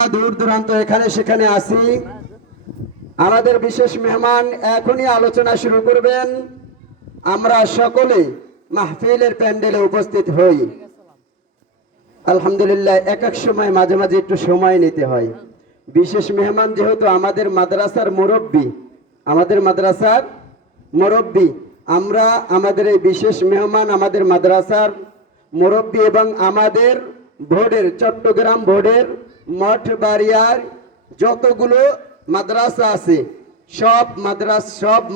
দূর দূরান্ত এখানে সেখানে আসি। আমাদের বিশেষ মেহমান এখনই আলোচনা শুরু করবেন। আমরা সকলে মাহফিলের প্যান্ডেলে উপস্থিত হই। আলহামদুলিল্লাহ, এক এক সময় মাঝে মাঝে একটু সময় নিতে হয়। বিশেষ মেহমান যেহেতু আমাদের মাদ্রাসার মুরব্বী, আমরা আমাদের এই বিশেষ মেহমান আমাদের মাদ্রাসার মুরব্বী এবং আমাদের বোর্ডের, চট্টগ্রাম বোর্ডের মঠবাড়িয়ার যতগুলো মাদ্রাসা আছে সব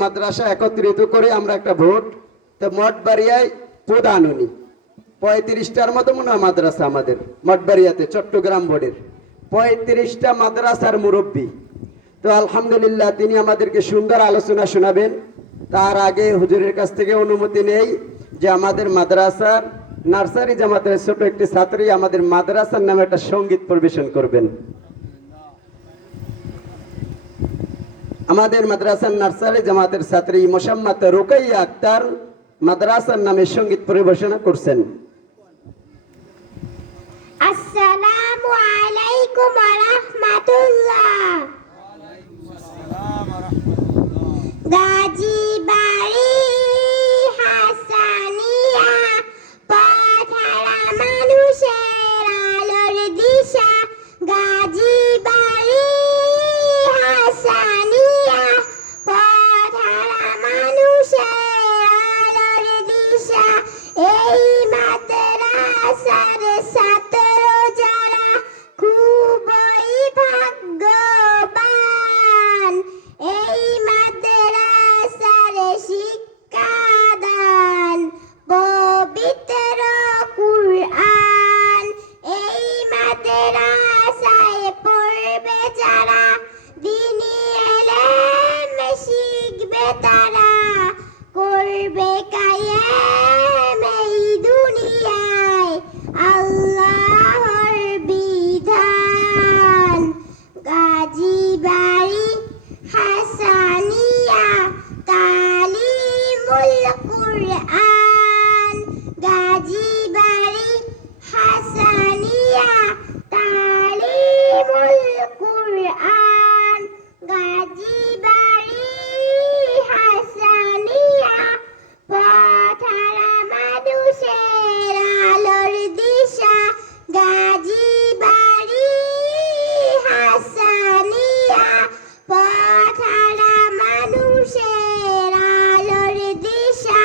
মাদ্রাসা একত্রিত করে আমরা একটা ভোট, তো মঠবাড়িয়ায় প্রধান উনি। 35টার মতো মনে হয় মাদ্রাসা আমাদের মঠবাড়িয়াতে, চট্টগ্রাম বোর্ডের 35টা মাদ্রাসার মুরব্বী। তো আলহামদুলিল্লাহ, তিনি আমাদেরকে সুন্দর আলোচনা শোনাবেন। তার আগে হুজুরের কাছ থেকে অনুমতি নেই যে আমাদের মাদ্রাসার নার্সারি জামাতের ছোট একটি ছাত্রী আমাদের মাদ্রাসার নামে একটা সঙ্গীত পরিবেশন করবেন। আমাদের মাদ্রাসার নার্সারি জামাতের ছাত্রী মোসাম্মত রুকাইয়া আক্তার মাদ্রাসার নামে সঙ্গীত পরিবেশনা করছেন। আসসালামু আলাইকুম ওয়া রাহমাতুল্লাহ। গাজী বাড়ি হাসানিয়া, পথহারা মানুষের আলোর দিশা। গাজী বাড়ি হাসানিয়া, পথহারা মানুষের আলোর দিশা। এই মাদ্রাসার ছাত্র যারা খুবই ভাগ্যবান। এই মাদ্রাসার শিক্ষাদান পবিত্র কুরআন। এই মাদ্রাসায় পড়বে যারা দ্বীনি ইলম শিখবে তারা, করবে কায়েম এই দুনিয়ায় আল্লাহর বিধান। গাজী বাড়ি হাসানিয়া, তালিমুল কুরআন। গাজী বাড়ি হাসানিয়া, তালিমুল কুরআন। গাজী বাড়ি হাসানিয়া, পথহারা মানুষের আলোর দিশা। গাজী বাড়ি হাসানিয়া, পথহারা মানুষের আলোর দিশা।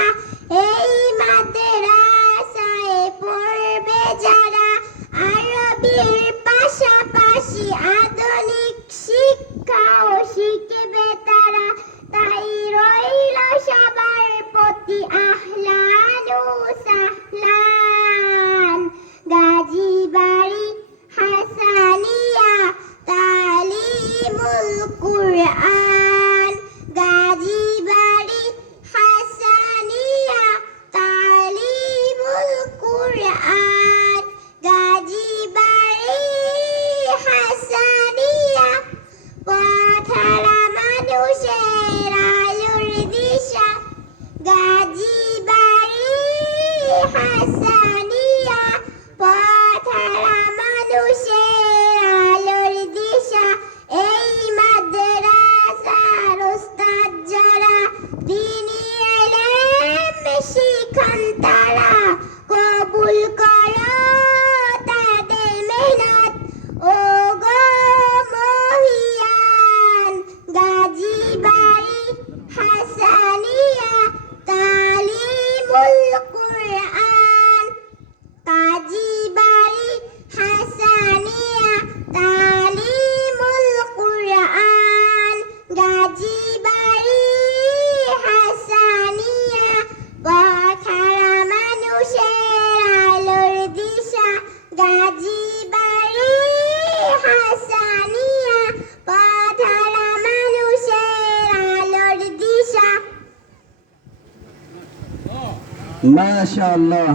এই মাদ্রাসায় পড়বে যারা আরবির পাশাপাশি আধুনিক শিক্ষাও শিখবে তারা, তাই রইল সবার প্রতি আহলান ও সাহলান। গাজী বাড়ি হাসানিয়া, তালিমুল কুরআন। গাজী বাড়ি হাসানিয়া, তালিমুল কুরআন। গাজী বাড়ি হাসানিয়া, পথহারা মানুষের আলোর দিশা। গাজী বাড়ি হাসানিয়া, পথহারা মানুষের আলোর দিশা। এই মাদ্রাসার উস্তাদ যারা দ্বীনি ইলম শিখান তারা, কবুল করো তাদের মেহনত ও গো মহিয়ান। গাজী বাড়ি হাসানিয়া, তালিমুল কুরআন। গাজী বাড়ি হাসানিয়া, তালিমুল কুরআন। গাজী বাড়ি হাসানিয়া, পথহারা মানুষের আলোর দিশা। গাজী বাড়ি হাসানিয়া, পথহারা মানুষের আলোর দিশা। মাশাআল্লাহ।